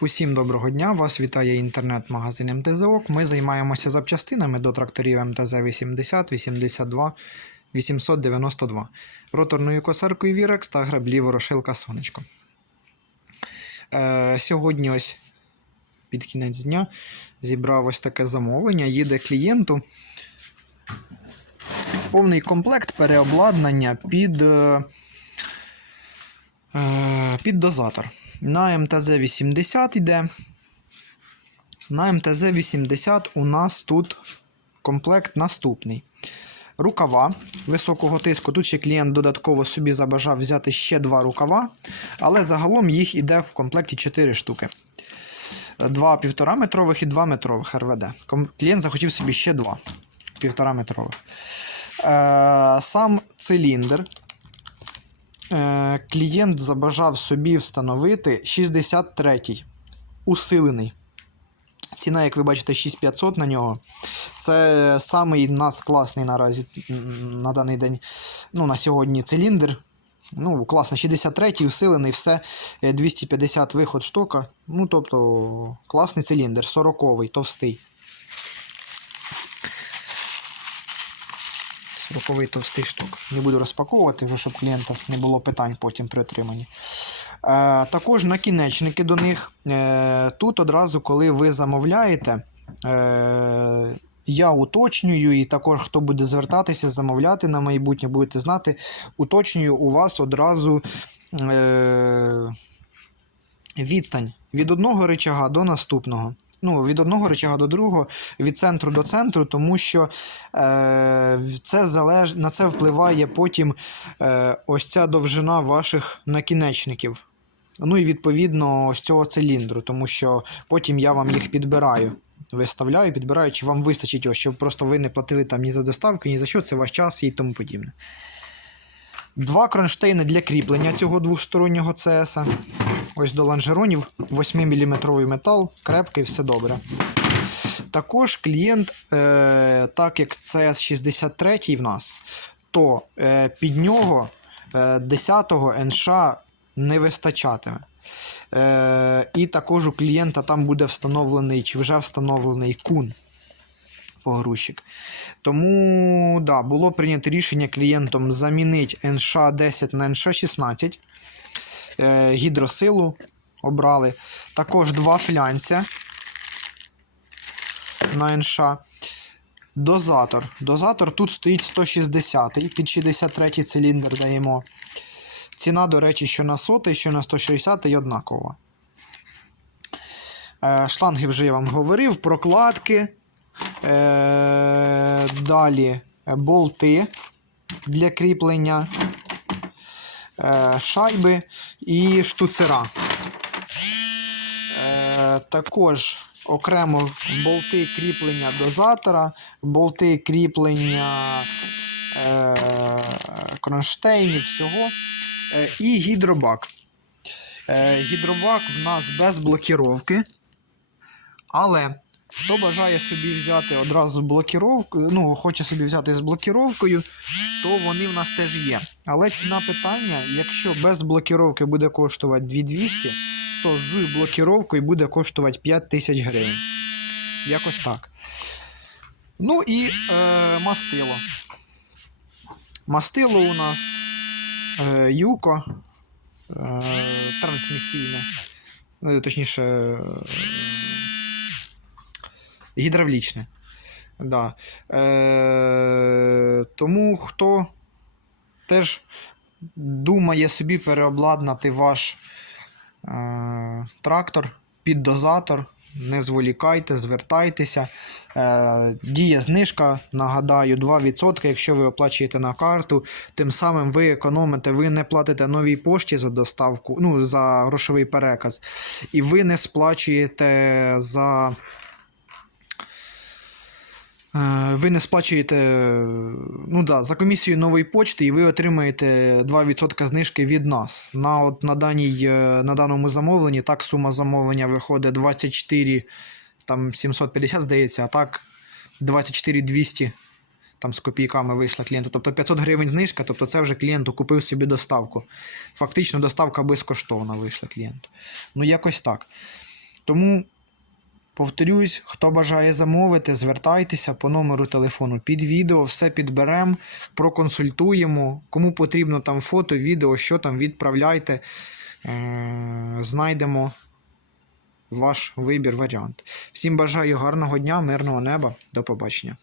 Усім доброго дня! Вас вітає інтернет-магазин МТЗОК. Ми займаємося запчастинами до тракторів МТЗ-80, 82, 892, роторною косаркою Вірекс та граблі Ворошилка Сонечко. Е, сьогодні ось під кінець дня зібрав ось таке замовлення. Їде клієнту повний комплект переобладнання під. е, Е, під дозатор. На МТЗ-80 йде. На МТЗ-80 у нас тут комплект наступний. Рукава високого тиску. Тут ще клієнт додатково собі забажав взяти ще два рукава, але загалом їх іде в комплекті 4 штуки. Два 1,5 метрових і 2 метрових РВД. Клієнт захотів собі ще два 1,5 метрових. Е, сам циліндр клієнт забажав собі встановити 63-й усилений. Ціна, як ви бачите, 6500 на нього. Це самий нас класний наразі на даний день. Ну, на сьогодні циліндр. Ну, класно, 63-й усилений, все. е, 250 виход штука. Ну, тобто, класний циліндр, 40-й, товстий. 40-й товстий штук. Не буду розпаковувати, вже щоб клієнта не було питань потім при отриманні. Е, також накінечники до них. Е, тут одразу, коли ви замовляєте, е, я уточнюю, і також хто буде звертатися, замовляти на майбутнє, будете знати, уточнюю у вас одразу е, відстань від одного рычага до наступного. Ну, від одного рычага до другого, від центру до центру, тому що е, це залеж... на це впливає потім е, ось ця довжина ваших накінечників. Ну і відповідно ось цього циліндру, тому що потім я вам їх підбираю. Виставляю, підбираю, чи вам вистачить ось, щоб просто ви не платили там ні за доставку, ні за що, це ваш час і тому подібне. Два кронштейни для кріплення цього двостороннього ЦС. Ось до лонжеронів 8-мм метал, крепкий, все добре. Також клієнт, е, так як CS 63 в нас, то е, під нього е, 10-го НШ не вистачатиме. Е, і також у клієнта там буде встановлений чи вже встановлений кун погрузчик. Тому да, було прийнято рішення клієнтом замінити НШ-10 на НШ-16. Е, гідросилу обрали. Також два флянця на НШ. Дозатор. Дозатор тут стоїть 160 під 63 циліндр даємо. Ціна, до речі, що на 100, що на 160 однакова. Е, шланги вже я вам говорив, прокладки. Е, далі е, болти для кріплення, е, шайби і штуцера. Е, також окремо болти кріплення дозатора, болти кріплення е, кронштейнів, всього. Е, і гідробак. Е, гідробак в нас без блокіровки. Але хто бажає собі взяти одразу блокіровку, ну, хоче собі взяти з блокіровкою, то вони в нас теж є. Але ціна питання, якщо без блокіровки буде коштувати 2200, то з блокіровкою буде коштувати 5000 гривень. Якось так. Ну і е, мастило. Мастило у нас е, Юко е, трансмісійне. Ну, точніше, е, гідравлічне. Да. Е, тому хто теж думає собі переобладнати ваш е, трактор під дозатор, не зволікайте, звертайтеся. Е, діє знижка, нагадаю, 2%, якщо ви оплачуєте на карту. Тим самим ви економите, ви не платите новій пошті за доставку, ну, за грошовий переказ. І ви не сплачуєте за. Е, Ви не сплачуєте ну да, за комісію нової почти, і ви отримаєте 2% знижки від нас. На от, на, даній, е, на даному замовленні так сума замовлення виходить 24 там 750, здається, а так 24 200 там з копійками вийшла клієнту. Тобто 500 гривень знижка, тобто це вже клієнту купив собі доставку. Фактично доставка безкоштовна вийшла клієнту. Ну, якось так. Тому повторюсь, хто бажає замовити, звертайтеся по номеру телефону під відео, все підберемо, проконсультуємо. Кому потрібно там фото, відео, що там відправляйте, е- знайдемо ваш вибір, варіант. Всім бажаю гарного дня, мирного неба. До побачення.